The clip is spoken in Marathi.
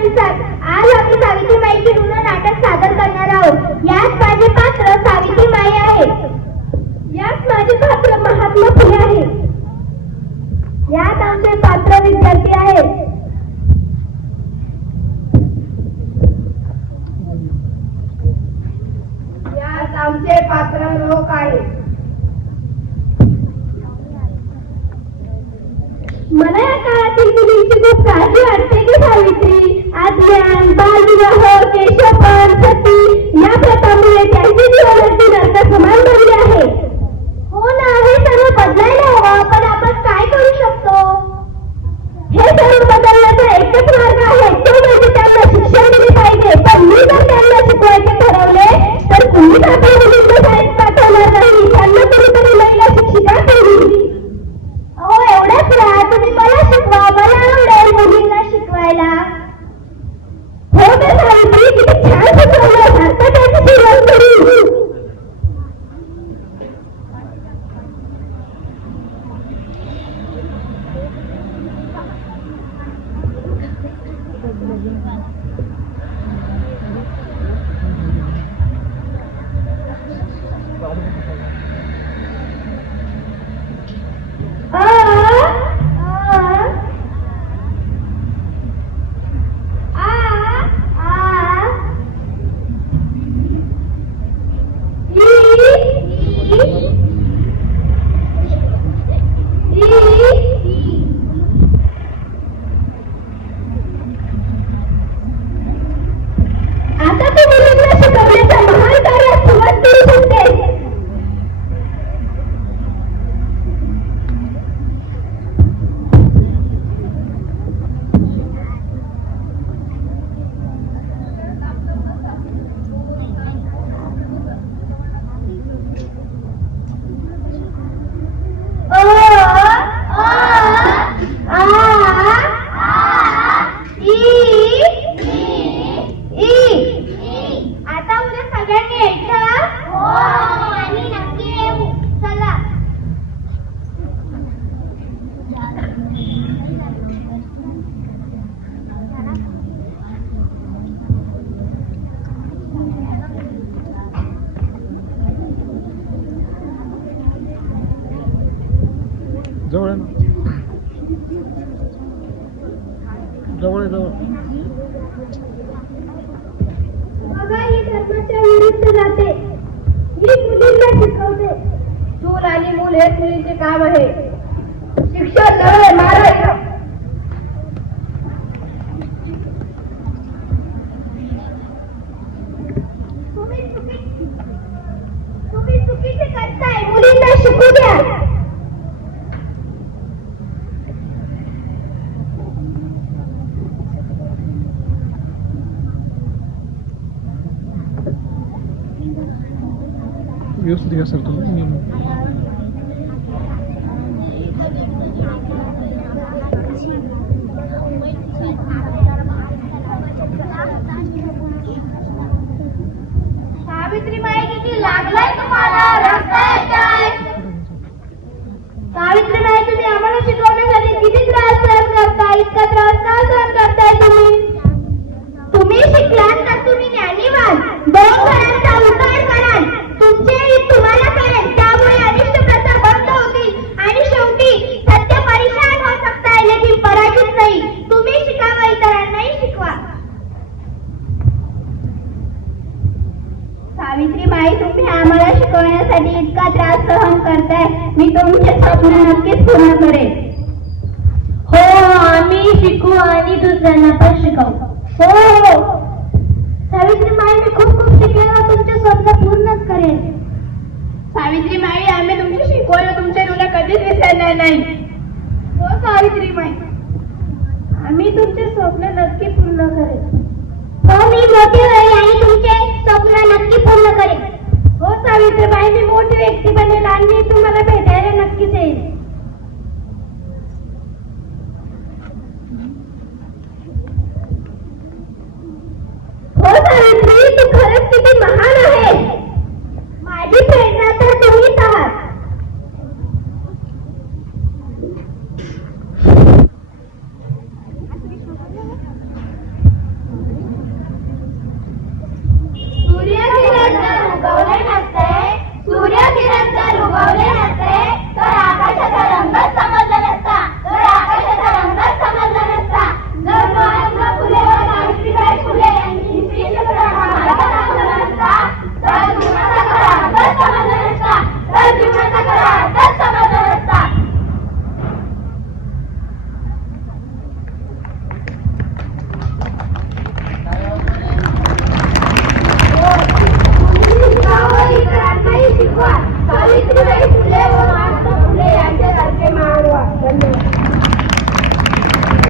स्वामींसार आज आम्ही सावित्रीमाईचे ऋण नाटक सादर करणार आहोत. यात माझे पात्र सावित्रीमाई आहे. यात माझे पात्र महात्मा फुले आहे. यात आमचे पात्र विद्यार्थी आहेत. यात आमचे पात्र लोक आहेत. मला या काळातील मुलींची खूप काळजी वाटते की सावित्री. अज्ञान, बालविवाह, केशवपण, सती या प्रथामुळे त्यांची जीवनाची नरक समान बनली आहे. हो ना, हे सर्व बदलायला हवं, पण आपण काय करू शकतो? हे सर्व बदलण्याचा एकच मार्ग आहे, तो म्हणजे त्यांना शिक्षण दिले पाहिजे. पण मी जर त्यांना शिकवायचे ठरवले तर कुणीच आपल्या मुलींना शाळेत पाठवणार नाही. त्यांना कुणीतरी महिला शिक्षिका ठेवली. अहो, एवढंच राहा, तुम्ही मला शिकवा, मला आवडेल मुलींना शिकवायला. हो तर सावित्री, किती छान शिकवलं. भारतात त्याची सुरुवात करू. जवळ जवळ जवळ बघा, ही धर्माच्या विरुद्ध जाते. ही मुलींना शिकवते. चूल आणि मूल हेच मुलींचे काम आहे. शिक्षण नव्हे, मारायचं. तुम्ही चुकीचे करताय. मुलींना शिकू द्या. व्यवस्थित घ्या सर तुम्ही. सावित्रीबाई, किती लागलाय तुम्हाला? रस्ता येताय. सावित्रीबाई, तुम्ही आम्हाला शिकवण्यासाठी किती त्रास सहन करता? इतका त्रास का सहन करताय तुम्ही? तुम्ही शिकलात तर तुम्ही ज्ञानीवान. 2 घरांचा उद्धार कराल. तुमचे हित तुम्हाला कळेल. त्यामुळे अनिष्ट प्रथा बंद होतील आणि शेवटी सत्य परिशान हो सकता है, लेकिन पराजित नाही. तुम्ही शिकावा, इतरांनाही शिकवा. सावित्रीबाई, तुम्ही आम्हाला शिकवण्यासाठी इतका त्रास सहन करताय. मी तुमचे स्वप्न नक्कीच पूर्ण करेन. हो, आम्ही शिकू आणि दुसऱ्यांना पण शिकवू. हो सावित्रीबाई, मी खूप खूप शिकलेला तुमचे स्वप्न पूर्णच करेन. सावित्रीबाई, आम्ही तुमचे शिकवलं तुमचे ऋण कधीच विसरणार नाही. हो सावित्रीबाई, आम्ही तुमचे स्वप्न नक्की पूर्ण करेन. हो, मी मोठी होईल आणि तुमचे स्वप्न नक्की पूर्ण करेन. हो सावित्रीबाई, मी मोठी व्यक्ती बनेल आणि तुम्हाला भेटायला नक्कीच येईल.